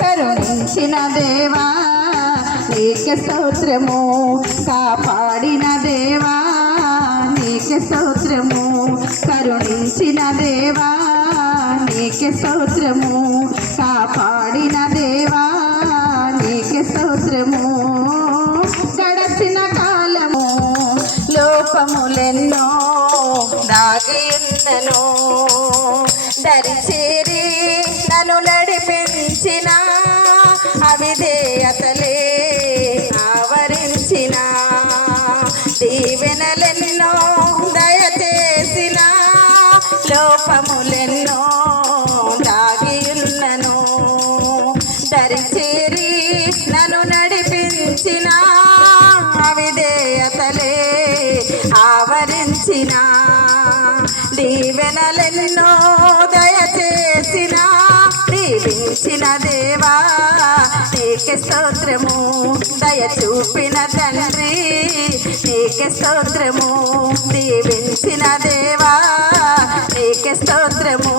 కరుణించిన దేవా నీకే స్తోత్రము, కాపాడిన దేవా నీకే స్తోత్రము, కరుణించిన దేవా నీకే స్తోత్రము, కాపాడిన దేవా నీకే స్తోత్రము. గడచిన కాలము లోపములెన్నో దాగియున్నను, దరిచేరి నన్ను నడిపించిన అవిధేయతలే ఆవరించిన, దీవెనలెన్నో దయచేసిన లోపములెన్నో దాగియున్నను, దరిచేరి నన్ను నడిపించిన అవిధేయతలే ఆవరించిన, దీవెనలెన్నో దయచేసిన దీవించిన దేవా నీకే స్తోత్రము, దయ చూపిన తండ్రి నీకే స్తోత్రము, దీవించిన దేవా నీకే స్తోత్రము,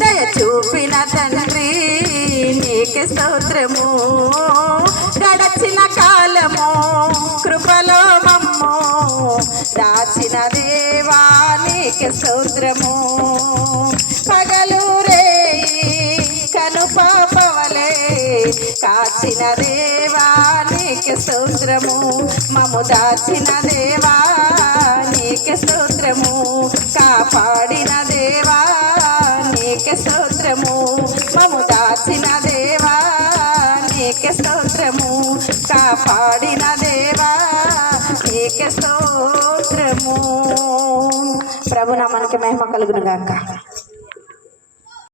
దయ చూపిన తండ్రి నీకే స్తోత్రము. గడచిన కాలము కృపలో మమ్ము దాచిన దేవా నీకే స్తోత్రము, పగలు రేయి కనుపాపవలే కాచిన దేవా నీకే స్తోత్రము, మము దాచిన దేవా నీకే స్తోత్రము, కాపాడిన దేవా నీకే స్తోత్రము, మము దాచిన దేవా నీకే స్తోత్రము, కాపాడిన దేవా నీకే స్తోత్రము. ప్రభునామానికి మహిమ కలుగును గాక.